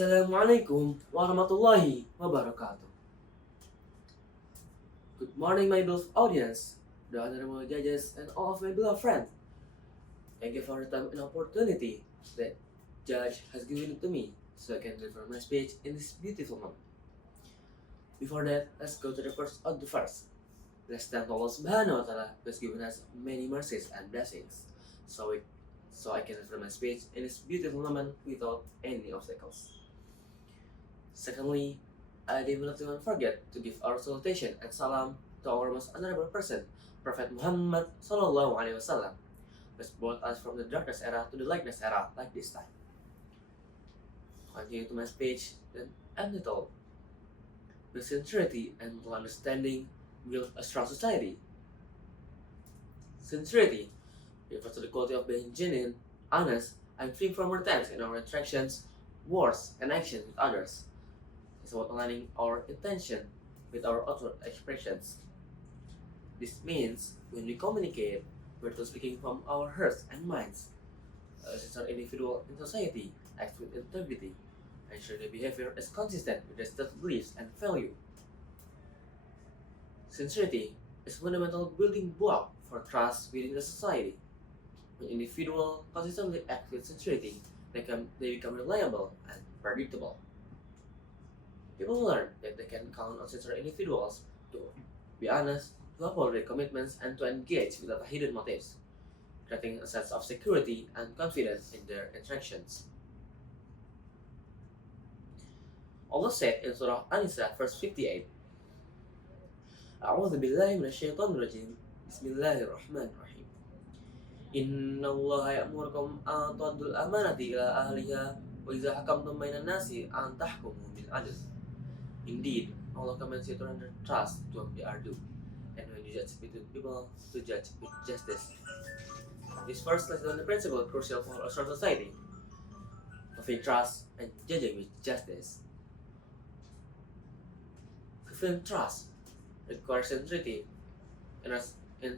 Assalamualaikum warahmatullahi wabarakatuh. Good morning, my beloved audience, the honorable judges, and all of my beloved friends. Thank you for the time and opportunity that Judge has given to me so I can deliver my speech in this beautiful moment. Before that, let's go to the first of the verse. Let's thank Allah Subhanahu wa Ta'ala who has given us many mercies and blessings, so I can deliver my speech in this beautiful moment without any obstacles. Secondly, I did not even forget to give our salutation and salam to our most honorable person, Prophet Muhammad Sallallahu Alaihi Wasallam, who has brought us from the darkness era to the lightness era like this time. Continue to my speech, then entitled, "With sincerity and mutual understanding build a strong society." Sincerity refers to the quality of being genuine, honest, and free from pretense in our interactions, words, and actions with others. It's about aligning our intention with our outward expressions. This means when we communicate, we're speaking from our hearts and minds. As an individual in society, act with integrity, ensure the behavior is consistent with the stated beliefs and value. Sincerity is a fundamental building block for trust within the society. When individuals consistently act with sincerity, they become reliable and predictable. People learn that they can count on sincere individuals to be honest, to uphold their commitments, and to engage without hidden motives, creating a sense of security and confidence in their interactions. Allah said in Surah An-Nisa, verse 58, "A'udzu billahi minasyaitonir rajim. Bismillahirrahmanirrahim. Inna Allah ya'murukum an tu'addul amanati ila ahliha wa idza hakamtum bainan nasi an tahkumu bil 'adl." Indeed, Allah commands you to render trust to whom they are due, and when you judge between people, to judge with justice. This verse lays down the principle crucial for a strong society, fulfilling trust and judging with justice. Fulfilling trust requires sincerity in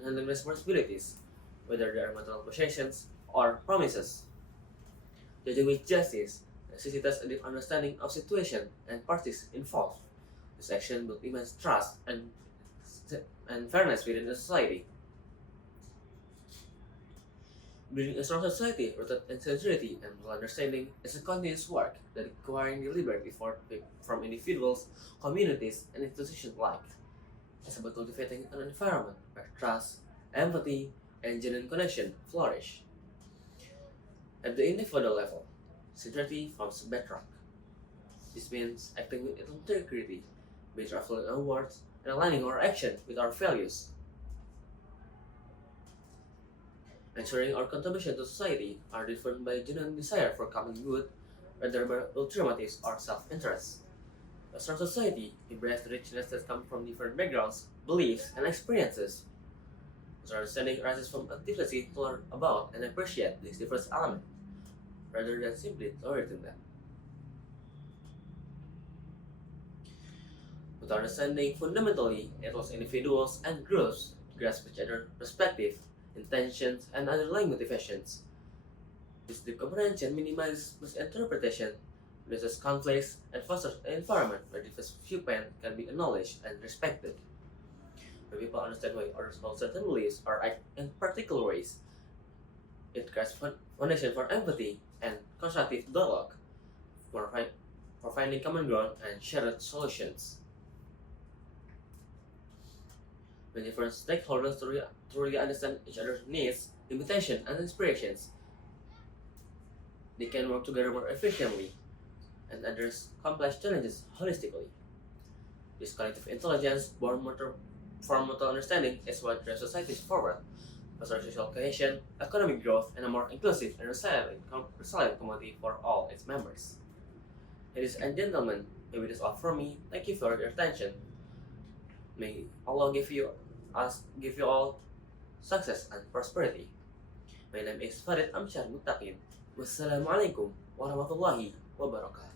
handling responsibilities, whether they are material possessions or promises. Judging with justice necessitates a deep understanding of situation and parties involved. This action builds immense trust and fairness within the society. Building a strong society rooted in sincerity and mutual understanding is a continuous work that requires deliberate effort from individuals, communities, and institutions alike. It's about cultivating an environment where trust, empathy, and genuine connection flourish. At the individual level, sincerity forms a bedrock. This means acting with integrity, being truthful in our words, and aligning our action with our values. Ensuring our contribution to society are driven by genuine desire for common good, rather by ulterior motives or self-interest. A strong society embraces the richness that comes from different backgrounds, beliefs, and experiences. This understanding arises from activity to learn about and appreciate these diverse elements, rather than simply tolerating them. With understanding fundamentally, it allows individuals and groups to grasp each other's perspective, intentions, and underlying motivations. This deep comprehension minimizes misinterpretation, reduces conflicts, and fosters an environment where diverse viewpoints can be acknowledged and respected. When people understand why others hold certain beliefs or act in particular ways, it creates foundation for empathy and constructive dialogue, for finding common ground and shared solutions. When different stakeholders truly understand each other's needs, limitations, and inspirations, they can work together more efficiently and address complex challenges holistically. This collective intelligence, born from mutual understanding, is what drives societies forward, fostering social cohesion, economic growth, and a more inclusive and resilient community for all its members. Ladies and gentlemen, maybe that's all from me. Thank you for your attention. May Allah give you all success and prosperity. My name is Farid AMSYAR Muttaqin. Wassalamualaikum warahmatullahi wabarakatuh.